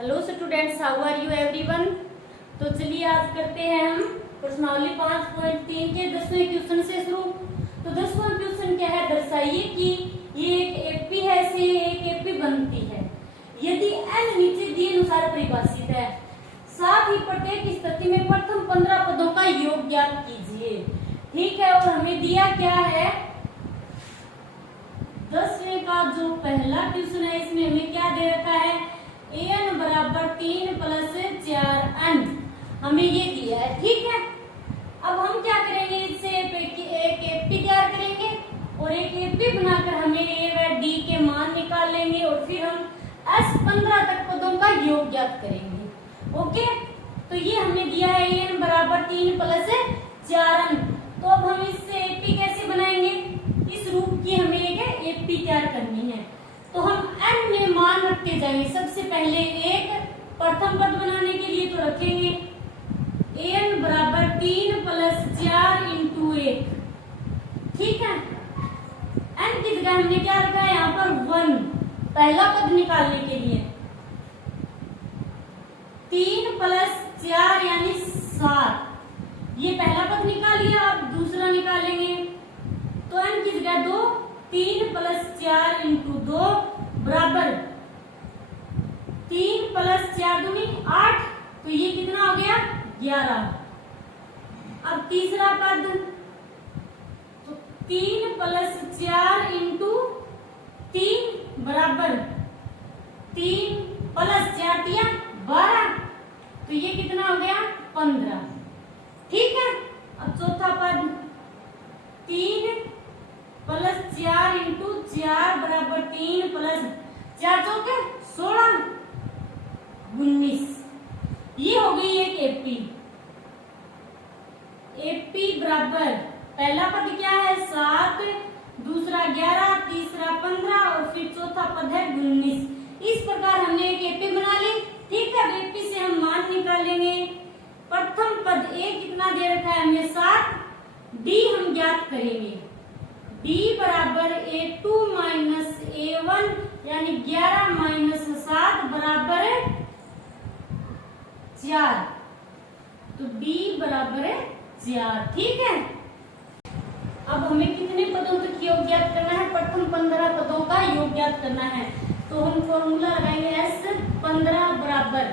Hello students, how are you everyone. तो चलिए आज करते हैं हम प्रश्नावली 5.3 के 10वें क्वेश्चन से शुरू। तो 10वां क्वेश्चन क्या है, दर्शाइए कि ये एक एपी है, से एक एपी बनती है यदि n नीचे दिए अनुसार परिभाषित है, साथ ही प्रत्येक स्थिति में प्रथम 15 पदों का योग ज्ञात कीजिए। ठीक है, और हमें दिया क्या है, 10वें का जो पहला क्वेश्चन है इसमें हमें क्या दे रखा है, an बराबर 3 + 4n हमें ये दिया है। ठीक है, अब हम क्या करेंगे, इससे एक एपी तैयार करेंगे और एक एपी बनाकर हमें ए व डी के मान निकाल लेंगे और फिर हम s 15 तक पदों का योग ज्ञात करेंगे। ओके, तो ये हमने दिया है an बराबर 3 + 4n। तो अब हम इससे एपी कैसे बनाएंगे, इस रूप की हमें एक एपी तैयार करनी है। तो हम n में मान रखते जाएंगे। सबसे पहले एक प्रथम पद बनाने के लिए तो रखेंगे an बराबर 3 + 4 × 1। ठीक है, n की जगह हमने क्या रखा है, यहाँ पर 1 पहला पद निकालने के लिए। 3 + 4 यानी 7, ये पहला पद निकाल लिया। अब दूसरा निकालेंगे तो n की जगह 2, 3 + 4 × 2 बराबर 3 + 4 दूनी 8, तो ये कितना हो गया, 11। अब तीसरा पद, तो 3 + 4 × 3 बराबर 3 + 4 दिया 12, तो ये कितना हो गया, 15। ठीक है, अब चौथा पद 3 + 4 × 4 बराबर 3 + 4 चौके 16, 19। ये हो गई एक एपी। एपी बराबर पहला पद क्या है, 7, दूसरा 11, तीसरा 15 और फिर चौथा पद है 19। इस प्रकार हमने एक एपी बना ली। ठीक है, एपी से हम मान निकालेंगे। प्रथम पद ए कितना दे रखा है हमें, 7, डी हम ज्ञात करेंगे। d बराबर a2 - a1 यानी 11 - 7 बराबर 4, तो d बराबर 4। ठीक है, अब हमें कितने पदों तक योग ज्ञात करना है, प्रथम 15 पदों का योग ज्ञात करना है। तो हम फॉर्मूला लगाएंगे s15 बराबर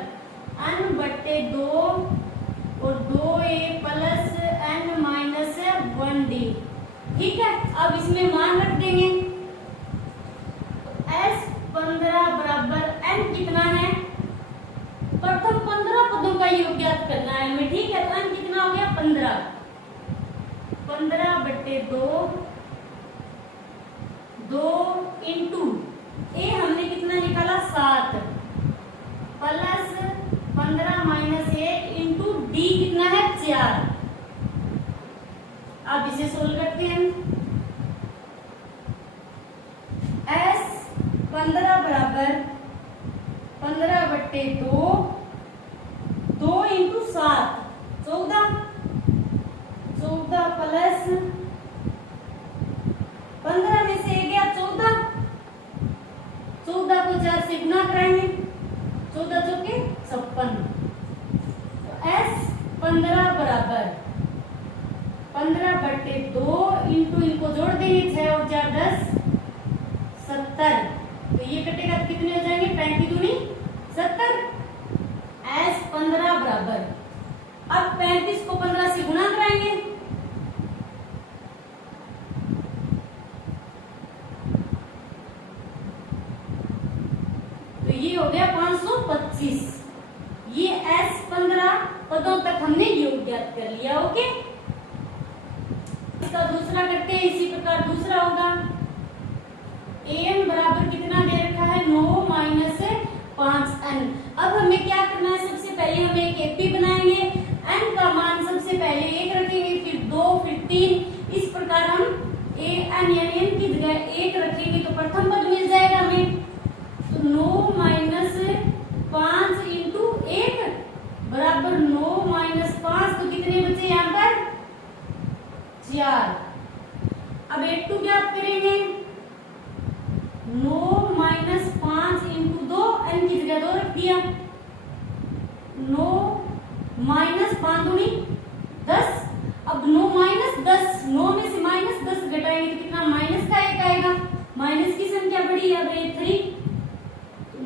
n/2 और 2a + n - 1d। ठीक है, अब इसमें मान रख देंगे। s15 बराबर n कितना है, प्रथम 15 पदों का योग ज्ञात करना है हमें। ठीक है, तो n कितना हो गया, 15। 15/2, 2 × a हमने कितना निकाला, 7 प्लस 15 - 1 × d कितना है, 4। अब इसे सोल्व करते हैं। s15 बराबर 15/2, 2 × 7 14, 14 प्लस 15 में से गया 14, 14 को 4 से गुना कराएंगे, 14 चौके 56। s15 बराबर 15/2 इनको जोड़ देंगे, 6 और 4 10, 70। तो ये कटेगा तो कितने हो जाएंगे, 35 दूनी 70। s15 बराबर, अब 35 को 15 से गुणा कराएंगे, तो ये हो गया 525। ये s15 पदों तक हमने योग ज्ञात कर लिया। ओके, इसका दूसरा करते हैं। इसी प्रकार दूसरा होगा an बराबर कितना दे रखा है, 9 - 5n। अब हमें क्या करना है, सबसे पहले हम एक एपी बनाएंगे। n का मान सबसे पहले 1 रखेंगे, फिर 2, फिर 3। इस प्रकार हम an यानी n की जगह 1 रखेंगे तो प्रथम पद मिल जाएगा हमें। तो 9 - 5 × 1 बराबर 9 - 5, तो कितने बचे यहाँ पर, 4। अब a2 ज्ञात करेंगे, 9 - 5 × 2, n की जगह 2 रख दिया, 9 माइनस 5 दूनी 10। अब 9 माइनस 10, 9 में से माइनस 10 घटाएंगे तो कितना, माइनस का 1 आएगा। माइनस की संख्या बड़ी है, अब 3।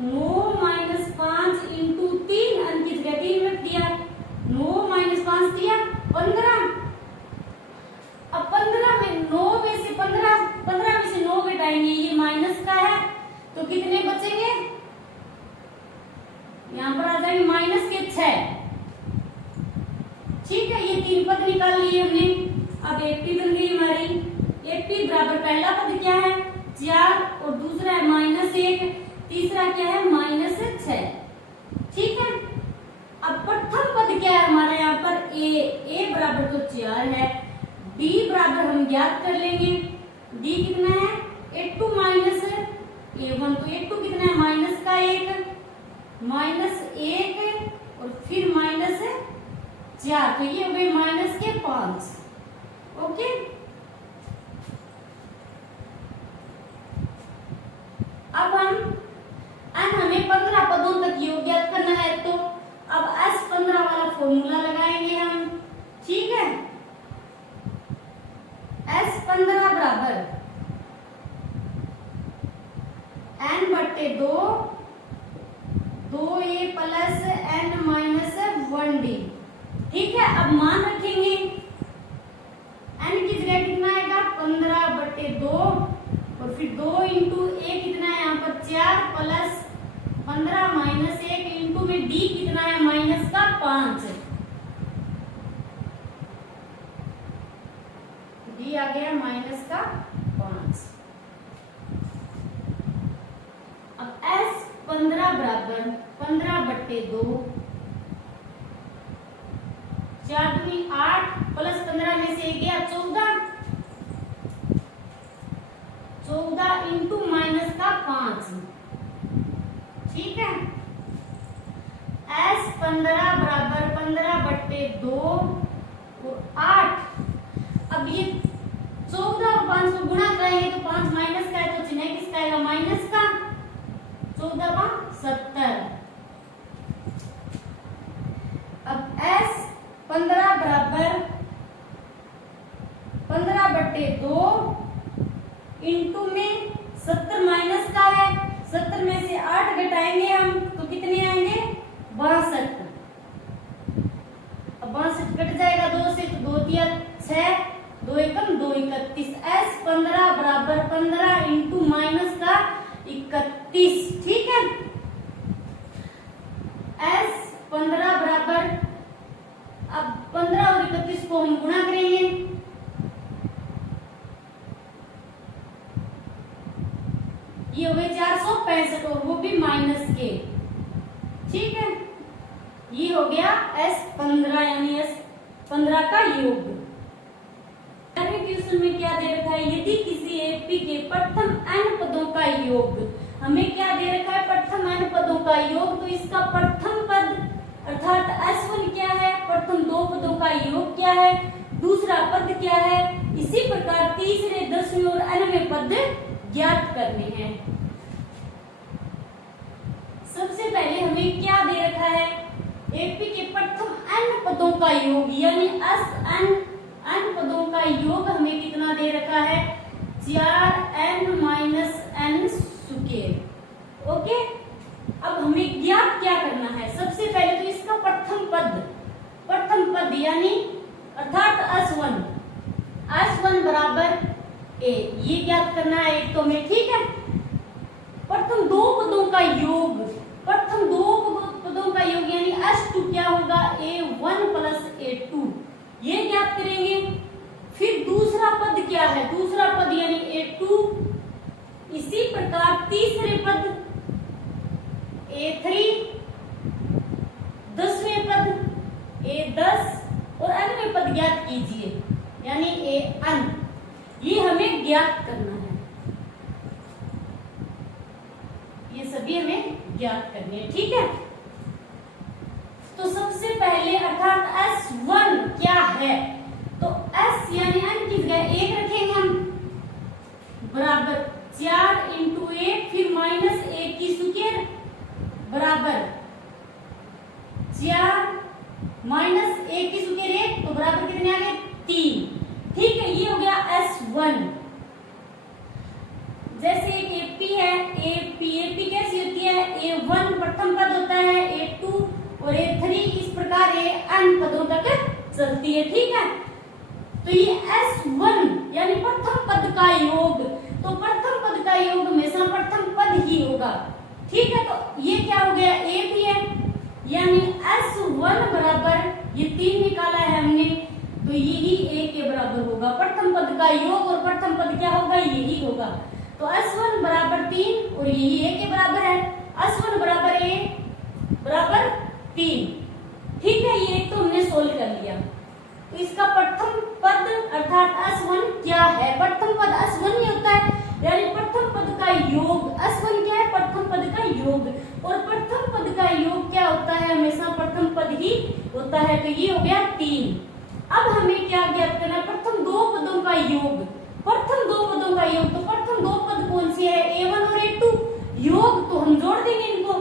9 माइनस 5 इंटू 3, अंक की जगह 3 रख दिया। 9 माइनस 5 दिया 15। अब 15 में 9 में से 15 में से 9 घटाएंगे, ये माइनस का है तो कितने बचेंगे, यहाँ पर आ जाएंगे माइनस के 6। ठीक है, ये 3 पद निकाल लिए हमने। अब 80 बन गई हमारी। 80 बराबर पहला पद क्या है 4 और दूसरा है -1, तीसरा क्या है -6। ठीक है, अब प्रथम पद क्या है हमारा यहाँ पर a बराबर तो 4 है। d बराबर हम ज्ञात कर लेंगे, d कितना है 82 माइनस a1, तो 82 कितना है माइनस का 1 और फिर -4, तो ये हो गए माइनस के 5। ओके, अब हमें 15 पदों तक योग ज्ञात करना है, तो अब S15 वाला फॉर्मूला लगाएंगे हम। ठीक है, S15 बराबर n/2 2a plus n minus 1d। ठीक है, अब मान रखेंगे n की जगह कितना आएगा 15/2 और फिर 2 इंटू a कितना है यहाँ पर 4 प्लस 15 माइनस 1 इंटू में d कितना है माइनस का 5। d आ गया माइनस का 5। अब S15 बराबर 15/2, 4 दूनी 8 प्लस 15 में से गया 14 इंटू माइनस का 5। ठीक है, S15 बराबर 15/2 और 8। अब ये 14 और 5 को गुणा करेंगे तो 5 माइनस का है तो चिन्ह किसका आएगा माइनस का। 14 70। अब S15 बराबर 15/2 इंटू में 70 माइनस का है, 70 में से 8 घटाएंगे हम तो कितने आएंगे 62। अब 62 कट जाएगा 2 से, तो 2 दिया 6, 2 एकम 2 31। S15 बराबर 15 इंटू माइनस का 31। ठीक है, S15 बराबर, अब 15 और 31 को हम गुणा करेंगे, ये हो गए 465 और वो भी माइनस के। ठीक है, ये हो गया S15 यानी S15 का योग। क्वेश्चन में क्या दे रखा है, यदि किसी एपी के प्रथम n पदों का योग, हमें क्या दे रखा है प्रथम n पदों का योग, तो इसका प्रथम पद अर्थात S1 क्या है, प्रथम 2 पदों का योग क्या है, दूसरा पद क्या है, इसी प्रकार तीसरे 10वें और 11वें पद ज्ञात करने हैं। सबसे पहले हमें क्या दे रखा है, एपी के प्रथम n पदों का योग यानी n पदों का योग हमें कितना दे रखा है 4n minus n square. Okay, अब हमें ज्ञात क्या करना है, सबसे पहले तो इसका प्रथम पद यानी अर्थात S1 बराबर a, ये ज्ञात करना है एक तो हमें। ठीक है, प्रथम 2 पदों का योग, प्रथम 2 पदों का योग यानी S2 क्या होगा a1 प्लस a2, ये ज्ञात करेंगे। फिर दूसरा पद क्या है, दूसरा पद यानी a2, इसी प्रकार तीसरे पद a3, 10वें पद a10 और 11वें पद ज्ञात कीजिए यानी an, ये हमें ज्ञात करना है, ये सभी हमें ज्ञात करने हैं। ठीक है, तो सबसे पहले अर्थात S1 क्या है, तो S यानी n की जगह 1 रखेंगे हम, बराबर 4 इंटू 1 फिर माइनस 1 की स्क्वायर बराबर 4 माइनस ए की सुकेर 1 तो बराबर कितने आ गए 3। ठीक है, ये हो गया S1। जैसे एक एपी है, एपी कैसी होती है, A1 प्रथम पद होता है, A2 और A3 इस प्रकार ये n पदों तक चलती है। ठीक है, तो ये S1 यानी प्रथम पद का योग, तो प्रथम पद का योग हमेशा प्रथम पद ही होगा। ठीक है, तो ये क्या हो गया A भी है, यानी S1 बराबर ये 3 निकाला है हमने, तो यही A के बराबर होगा। प्रथम पद का योग और प्रथम पद क्या होगा, यही होगा। तो S1 बराबर 3 और यही A के बराबर है। S1 बराबर A बराबर 3। ठीक है, ये तो हमने सोल्व कर लिया। तो इसका प्रथम पद अर्थात S1 क्या है, प्रथम पद S1 ही होता है, यानी प्रथम पद का योग। S1 क्या है, प्रथम पद का योग, और प्रथम पद का योग क्या होता है, हमेशा प्रथम पद ही होता है। तो ये हो गया 3। अब हमें क्या ज्ञात करना है, प्रथम दो पदों का योग। प्रथम दो पदों का योग, तो प्रथम दो पद कौन सी है, A1 और A2। योग तो हम जोड़ देंगे इनको,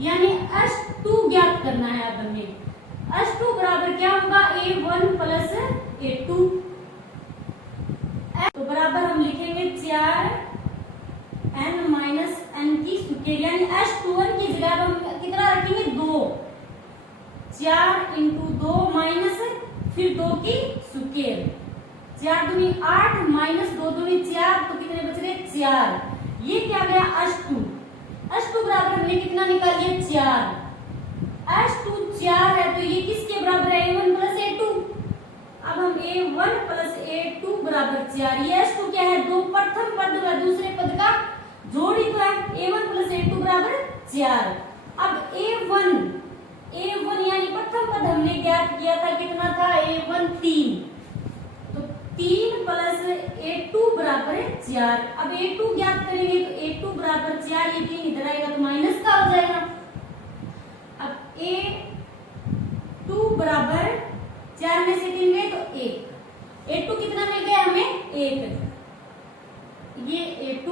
यानी S2 ज्ञात करना है। अब हमें S2 बराबर क्या होगा, A1 प्लस A2। तो बराबर हम लिखेंगे 4n माइनस n की सुकेर, यानी S21 की जगह हम कितना रखेंगे 2, 4 इंटू 2 माइनस फिर 2 की सुकेर, 4 दूनी 8 माइनस 2 दूनी 4, तो कितने बच रहे 4। ये क्या गया S2। S2 बराबर हमने कितना निकाल लिया 4। S2 4 है, तो ये किसके बराबर है, A1 प्लस A2। अब हम A1 प्लस A2 बराबर 4, ये S2 क्या है, दो प्रथम पद व दूसरे पद का जोड़ ही तो है। A1 प्लस A2 बराबर 4। अब A1 यानी प्रथम पद हमने ज्ञात किया था, कितना था A1 3, तो 3 प्लस A2 बराबर 4। अब A2 ज्ञात करेंगे, तो A2 बराबर 4, ये 3 इधर आएगा तो माइनस का हो जाएगा। अब A2 बराबर 4 में से 3 गए तो 1, A2 कितना मिल गया हमें 1, ये A2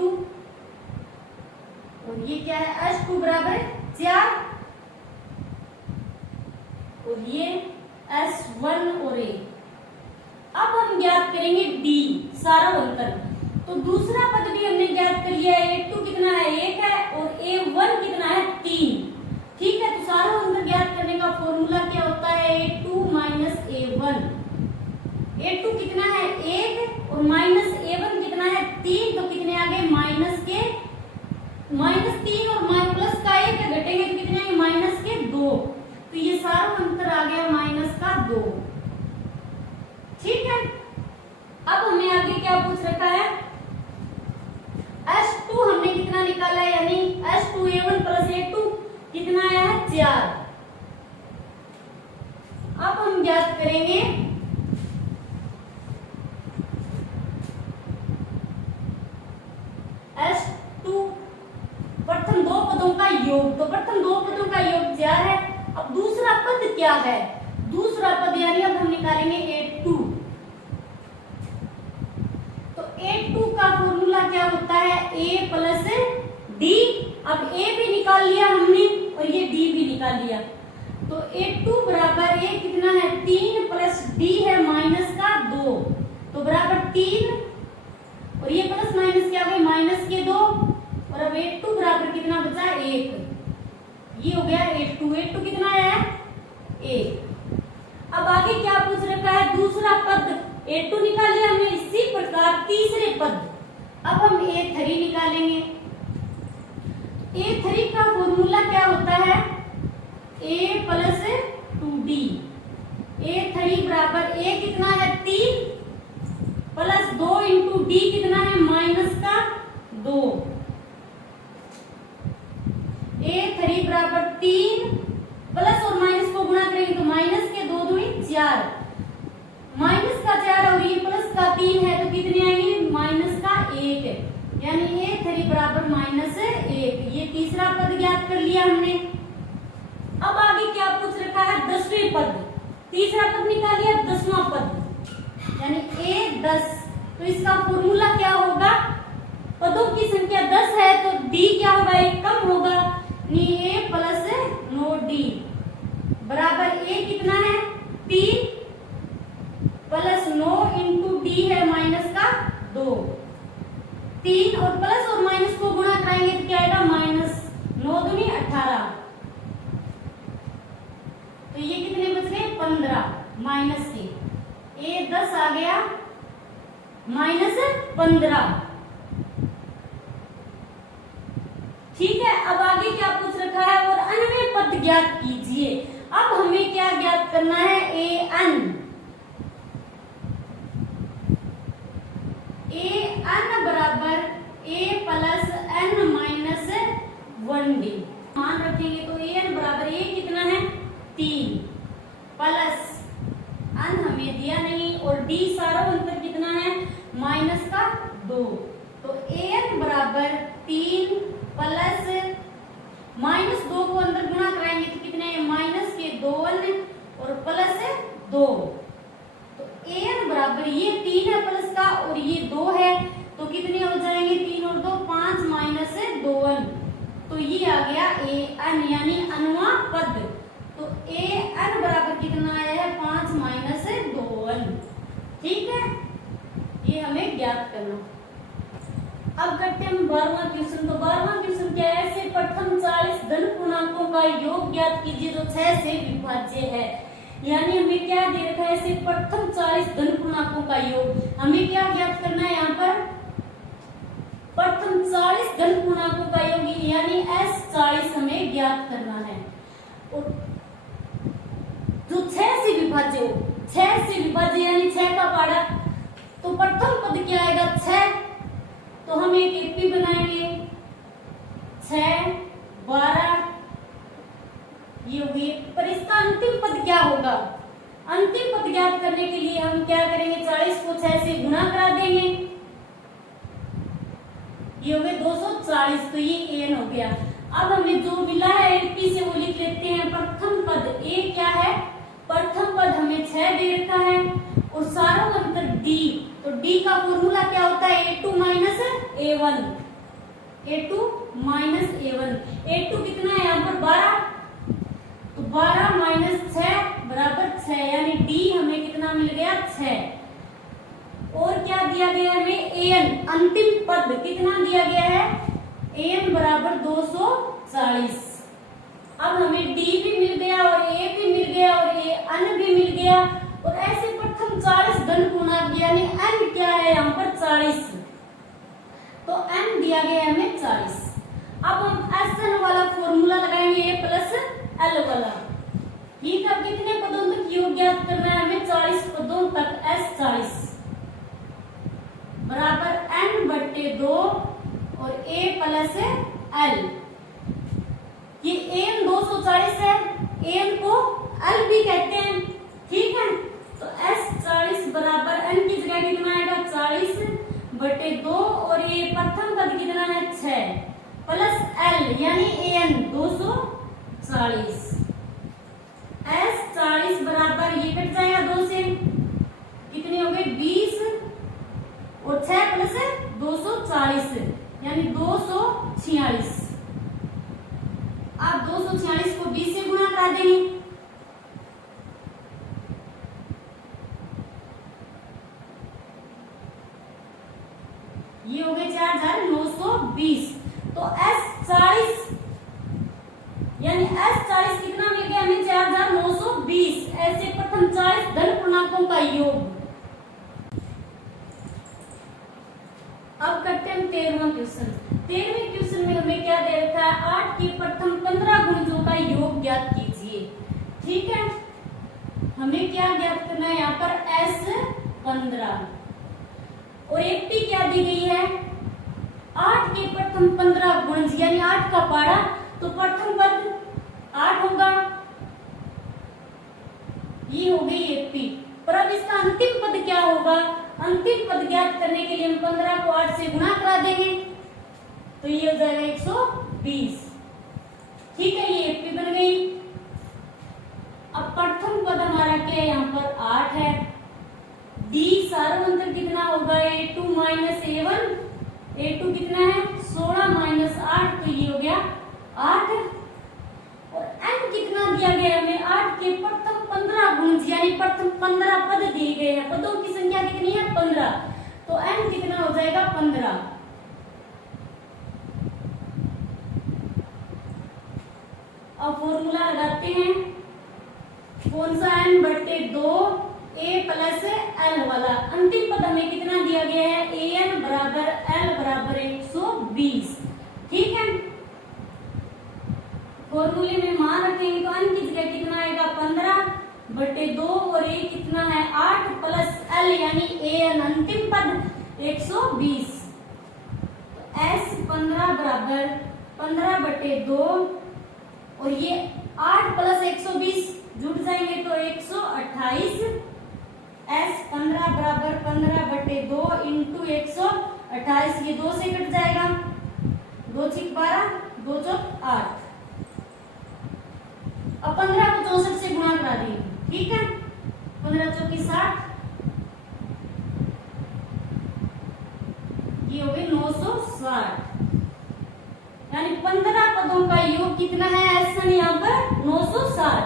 और ये क्या है S2 बराबर 4 और ये S1 और A। अब हम ज्ञात करेंगे D सारा अंतर। तो दूसरा पद भी हमने ज्ञात कर लिया है, A2 कितना है 1 है और A1 कितना है 3। ठीक है, तो सारा अंतर ज्ञात करने का फॉर्मूला क्या होता है, A2 माइनस A1। A2 कितना है 1 और माइनस A1 कितना है 3, तो कितने आ गए -3 और प्लस का 1 घटेंगे तो कितने आएंगे -2, तो ये सारा अंतर आ गया -2। ठीक है, अब हमें आगे क्या पूछ रखा है, S2 हमने कितना निकाला है, यानी S2 A1 प्लस A2 कितना आया है 4। अब हम ज्ञात करेंगे S2 प्रथम दो पदों का योग, तो प्रथम दो पदों का योग 4 है। अब दूसरा पद क्या है, दूसरा पद यानी अब हम निकालेंगे A2। तो A2 का फॉर्मूला क्या होता है, A प्लस D। अब A भी निकाल लिया हमने और ये D भी निकाल लिया, तो A2 बराबर A कितना है 3 प्लस D है -2, तो बराबर 3 और ये प्लस माइनस क्या हो गई -2, और अब A2 बराबर कितना बचा 1, ये हो गया A2 कितना आया है 1। अब आगे क्या पूछ रखा है, दूसरा पद A2 निकाल लिया हमने, इसी प्रकार तीसरे पद अब हम A3 निकालेंगे। A3 का फॉर्मूला क्या होता है, A प्लस 2D। A3 बराबर A कितना है 3 प्लस 2 इंटू D कितना है -2। A3 बराबर 3 प्लस और माइनस को गुणा करेंगे तो माइनस के 2 दूनी 4, माइनस का 4 और ये प्लस का 3 है तो कितने आएंगे -1, यानी A3 बराबर -1। ये तीसरा पद ज्ञात कर लिया हमने। अब आगे क्या पूछ रखा है, 10वें पद। तीसरा पद निकाल लिया, 10वां पद यानी A10। तो इसका फॉर्मूला क्या होगा, पदों की संख्या 10 है तो D क्या होगा, 1 कम होगा, A प्लस 9D बराबर A कितना है माइनस से, ए 10 आ गया माइनस 15। ठीक है, अब आगे क्या पूछ रखा है, और अन्य पद ज्ञात कीजिए। अब हमें क्या ज्ञात करना है, ए एन बराबर ए प्लस एन माइनस 1d। मान रखेंगे तो ए एन बराबर ए कितना है 3 प्लस एन हमें दिया नहीं, और डी सारा अंतर कितना है माइनस का 2। तो ए एन बराबर 3 प्लस माइनस 2 को अंदर गुणा कराएंगे तो कितने माइनस के 2 और प्लस 2। तो ए एन बराबर ये 3 है प्लस का, और ये 2 है, तो कितने हो जाएंगे 3 और 2 5 माइनस 2 तो ये आ गया ए एन यानी अनुआ पद। तो ए एन बराबर कितना आया है 5 माइनस 2। ठीक है, ये हमें ज्ञात करना। अब करते हैं 12वां क्वेश्चन। तो 12वां क्वेश्चन क्या है, ऐसे प्रथम 40 धन पूर्णांकों का योग ज्ञात कीजिए जो 6 से विभाज्य है। यानी हमें क्या दे रखा है, ऐसे प्रथम 40 धन पूर्णांकों का योग। हमें क्या ज्ञात करना है यहाँ पर, प्रथम 40 धन पूर्णांकों का योग यानी S40 हमें ज्ञात करना है। और जो 6 से विभाज्य हो, 6 से विभाज्य यानी 6 का पाड़ा, तो प्रथम पद क्या आएगा 6, तो हम एक एपी बनाएंगे 6 12 ये होगी। पर इसका अंतिम पद क्या होगा, अंतिम पद ज्ञात करने के लिए हम क्या करेंगे 40 को 6 से गुणा करा देंगे, ये हो गए 240। तो ये एन हो गया। अब हमें जो मिला है एपी से वो लिख लेते हैं। प्रथम पद ए क्या है, प्रथम पद हमें 6 दे रखा है, और सारों अंतर डी। तो डी का फॉर्मूला क्या होता है a2 minus a1, a2 minus a1। a2 कितना है यहाँ पर 12, तो 12 माइनस 6 बराबर 6, यानी डी हमें कितना मिल गया 6। और क्या दिया गया हमें an, अंतिम पद कितना दिया गया है an बराबर 240। अब हमें डी भी मिल गया और ए भी मिल गया और an भी मिल गया। और ऐसे प्रथम 40 धन पूर्णांक यानी n क्या है यहाँ पर 40, तो n दिया गया है हमें 40। अब हम Sn वाला फॉर्मूला लगाएंगे a प्लस l वाला। ये कब कितने पदों तक योग ज्ञात करना है हमें 40 पदों तक। S40 बराबर n बट्टे 2 और a प्लस l। ये an 240 है, an को l भी कहते हैं। ठीक है, तो S40 बराबर n की जगह कितना आएगा 40 बटे 2 और ये प्रथम पद कितना है 6 प्लस l यानी an 240। S40 बराबर ये कट जाएगा 2 से, कितने हो गए 20 और 6 प्लस 240 यानी 246। आप 246 को 20 से गुणा करा देंगे, ये हो गए 4920। तो S40 यानी S40 कितना मिल गया हमें 4920। ऐसे प्रथम 40 धन पूर्णांकों का योग। अब करते हैं 13वां क्वेश्चन। 13वें क्वेश्चन में हमें क्या दे रखा है, 8 के प्रथम 15 गुणजों का योग ज्ञात कीजिए। ठीक है, हमें क्या ज्ञात करना है यहाँ पर S15 और एक टी क्या दी गई है 8 के प्रथम 15 गुण यानी 8 का पारा, तो प्रथम पद 8 होगा, ये हो गई एपी। पर अब इसका अंतिम पद क्या होगा, अंतिम पद ज्ञात करने के लिए हम 15 को 8 से गुणा करा देंगे, तो ये हो जाएगा 120। ठीक है, ये एपी बन गई। अब प्रथम पद हमारा क्या है यहाँ पर 8 है, डी सारा अंतर कितना होगा a2 माइनस a1, a2 कितना है 16 माइनस 8, तो ये हो गया 8। और n कितना दिया गया हमें 8 के प्रथम 15 गुण यानी प्रथम 15 पद दिए गए हैं, पदों की संख्या कितनी है 15, तो n कितना हो जाएगा 15। अब फॉर्मूला लगाते हैं। कौन सा n बट्टे 2 a प्लस l वाला। अंतिम पद हमें कितना दिया गया है, an बराबर l बराबर 120। ठीक है, फॉर्मूले में मान रखेंगे तो n की जगह कितना आएगा 15 बटे 2 और a कितना है 8 प्लस l यानी an अंतिम पद 120। तो s 15 बराबर 15 बटे 2 और ये 8 प्लस 120 जुड़ जाएंगे तो 128। s 15 बराबर 15 बटे 2 इंटू 128, ये 2 से कट जाएगा, 2 छिक 12, 2 चौक 8। अब 15 को 64 से गुणा करा देंगे। ठीक है, 15 चौकी 60, ये हो गए 960, यानी 15 पदों का योग कितना है ऐसा यहाँ पर 960।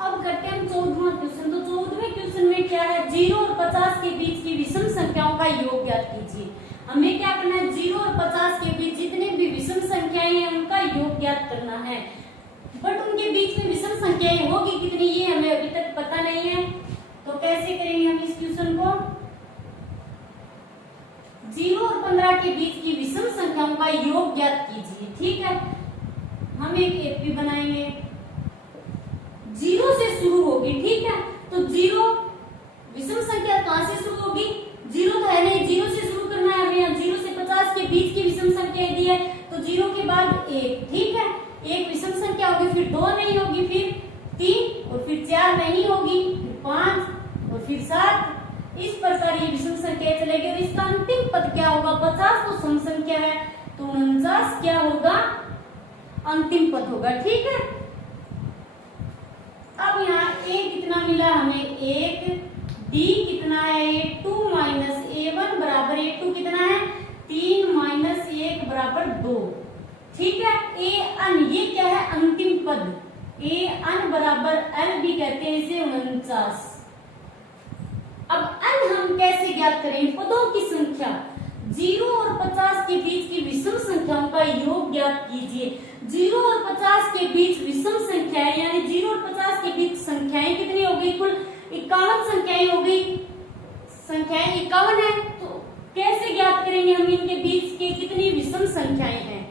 अब करते हैं हम 14वां क्वेश्चन। तो 14वें क्वेश्चन में क्या है, 0 और 50 के बीच की विषम संख्याओं का योग ज्ञात कीजिए। हमें क्या करना है, 0 और 50 के बीच जितने भी विषम संख्याएं हैं उनका योग ज्ञात करना है। बट उनके बीच में विषम संख्याएं होगी कितनी ये हमें अभी तक पता नहीं है। तो कैसे करेंगे हम इस क्वेश्चन को, 0 और 15 के बीच की विषम संख्याओं का योग ज्ञात कीजिए। ठीक है, हम एक एपी बनाएंगे, 0 से शुरू होगी। ठीक है, तो 0 विषम संख्या कहां से शुरू होगी, 0 तो है नहीं, 0 से शुरू करना है हमें। 0 से 50 के बीच की विषम संख्या दी है तो 0 के बाद 1। ठीक है, एक विषम संख्या होगी, फिर 2 नहीं होगी, फिर 3 और फिर 4 नहीं होगी, फिर 5 और फिर 7। इस प्रकार ये विषम संख्या चलेगी और इसका अंतिम पद क्या होगा, 50 तो सम संख्या है तो 49 क्या होगा, अंतिम पद होगा। ठीक है, अब यहाँ a कितना मिला हमें 1, d कितना है 2 माइनस a1 बराबर a2 कितना है 3 माइनस 1 बराबर 2। ठीक है, an ये क्या है अंतिम पद, an बराबर l भी कहते हैं इसे 49। अब n हम कैसे ज्ञात करें, पदों की संख्या 0 और 50 के बीच की विषम संख्याओं का योग ज्ञात कीजिए। 0 और 50 के बीच विषम संख्याएं यानी 0 और 50 के बीच संख्याएं कितनी हो गई, कुल 51 संख्याएं हो गई। संख्याएं 51 है तो कैसे ज्ञात करेंगे हम इनके बीच के कितनी विषम संख्याएं हैं।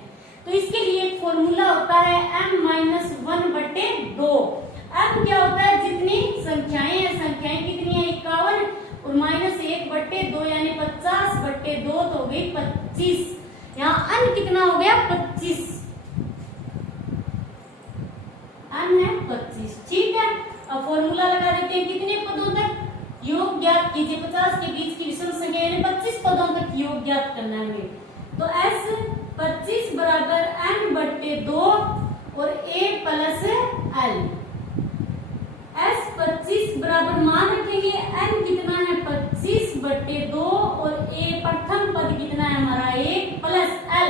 तो इसके लिए एक फॉर्मूला होता है m-1 बटे 2। m क्या होता है, जितनी संख्याएं हैं, संख्याएं कितनी है 51 और माइनस 1 बट्टे 2 यानी 50 बट्टे 2 तो हो गई 25। यहाँ n कितना हो गया 25, n है 25। ठीक है, अब फॉर्मूला लगा देते हैं, कितने पदों तक योग ज्ञात कीजिए, 50 के बीच की विषम संख्या यानी 25 पदों तक योग ज्ञात करना है हमें। तो s 25 बराबर n बट्टे 2 और a प्लस l। s 25 बराबर मान रखेंगे n कितना है 25 बट्टे 2 और a प्रथम पद कितना है हमारा 1 प्लस l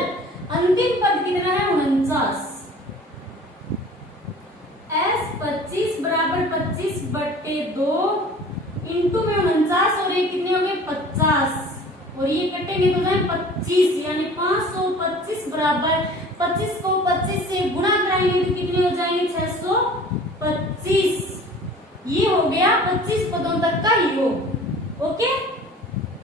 अंतिम पद कितना है 49। s 25 बराबर 25 बट्टे 2 इंटू में 49 और ये कितने हो गए 50 और ये कटेंगे तो जाए 25 यानी 525 बराबर 25 को 25 से गुणा कराएंगे तो कितने हो जाएंगे 625। ये हो गया 25 पदों तक का योग। ओके।